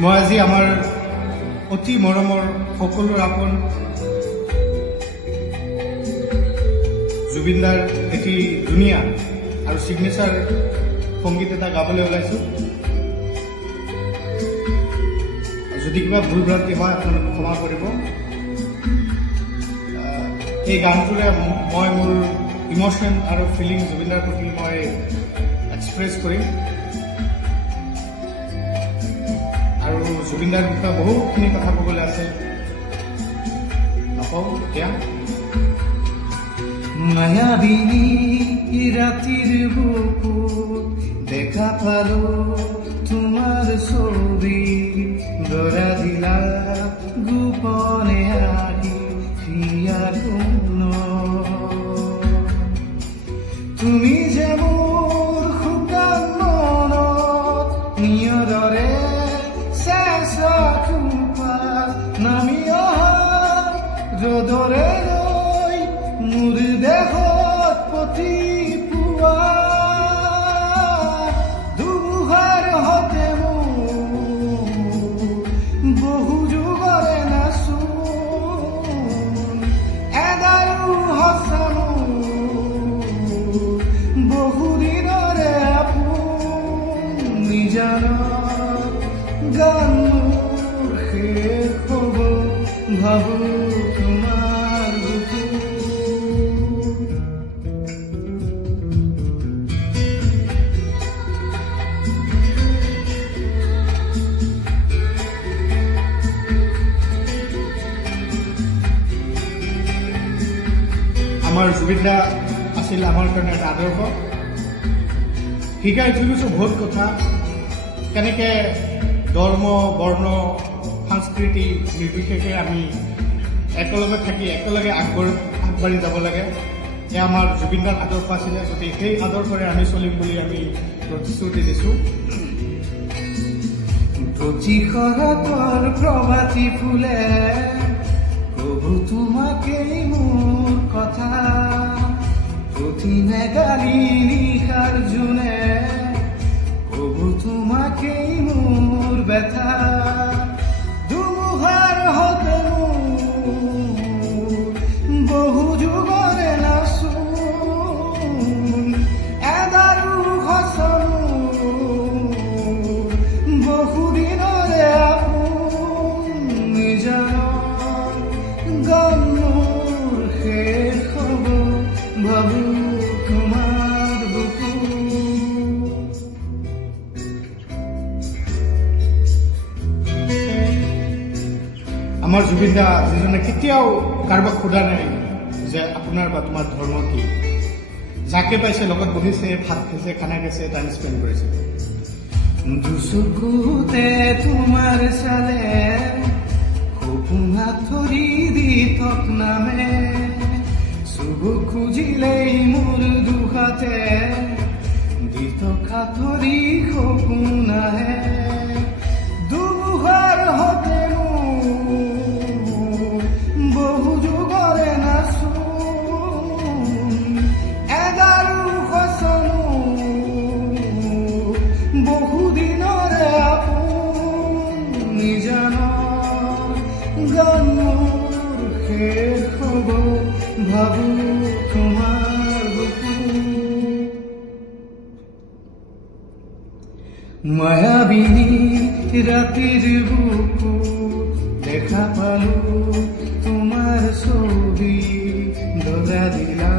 মই আজি আমাৰ অতি মৰমৰ সকলোৰ আপোন জুবিনদাৰ এটি ধুনীয়া আৰু সিগনেচাৰ সংগীত এটা গাবলৈ ওলাইছোঁ। যদি কিবা ভুল ভ্ৰান্তি হয় আপোনালোকে ক্ষমা কৰিব। এই গানটোৰে মই মোৰ ইমোশ্যন আৰু ফিলিং জুবিনদাৰ প্ৰতি মই এক্সপ্ৰেছ কৰিম আৰু জুবিনদাৰ বিষয়ে বহুতখিনি কথা ক'বলৈ আছে, নকওঁ এতিয়া। মায়াবিনী রাতির বুকুত দেখা পালো তোমার ছবি, ধরা দিলা গোপনে আহি প্রিয়া গুণ। তুমি যে মোর শুকান মনত নিয়দৰে শেষ থোপা নামি অহা ৰ'দৰে লৈ মোৰ দেহত পতি পুৱা। দুমুহাৰ হতে মোৰ বহু যুগৰে নাচোন, এদাৰো হচানো বহু দিনৰে আপোন। নিজানত গান মোৰ শেষ হ'ব, ভাবো তোমাৰ বুকুত। আমাৰ জুবিনদা আছিল আমাৰ কাৰণে এটা আদৰ্শ। শিকাই থৈ গৈছোঁ বহুত কথা, কেনেকৈ ধৰ্ম বৰ্ণ সংস্কৃতি নিৰ্বিশেষে আমি একেলগে থাকি একেলগে আগবাঢ়ি যাব লাগে। এয়া আমাৰ জুবিনদাৰ আদৰ্শ আছিলে। গতিকে সেই আদৰ্শৰে আমি চলিম বুলি আমি প্ৰতিশ্ৰুতি দিছোঁ। প্ৰতি শৰতৰ প্ৰভাতী ফুলে প্ৰভু তোমাকেই মোৰ কথা, প্ৰতি নেগালি নিশাৰ জুনে প্ৰভু তোমাকেই মোৰ ব্যথা। দুমুহাৰ হতে মোৰ বহু যুগৰে নাচোন, এদাৰো হচনো বহু দিনৰে আপোন। নিজানত গান মোৰ শেষ হ'ব, ভাবো তোমাৰ বুকুত। আমাৰ জুবিনদা যিজনে কেতিয়াও কাৰোবাক সোধা নাই যে আপোনাৰ বা তোমাৰ ধৰ্ম কি। যাকে পাইছে লগত বহিছে, ভাত খাইছে, খানা খাইছে, টাইম স্পেণ্ড কৰিছে। দুচকুতে তোমাৰ চালে সপোনা ধৰি দি থক নামে, চুব খুজিলেই মোৰ দুহাতে দি থকা ধৰি সপোন আহে। দুমুহাৰ হতে মোৰ বহু যুগৰে নাচোন, এদাৰো হচনো বহু দিনৰে আপোন। নিজানত গান মোৰ শেষ হ'ব, ভাবো তোমাৰ বুকুত। মায়াবিনী ৰাতিৰ বুকুত দেখা পালো তোমাৰ ছবি, ধৰা দিলা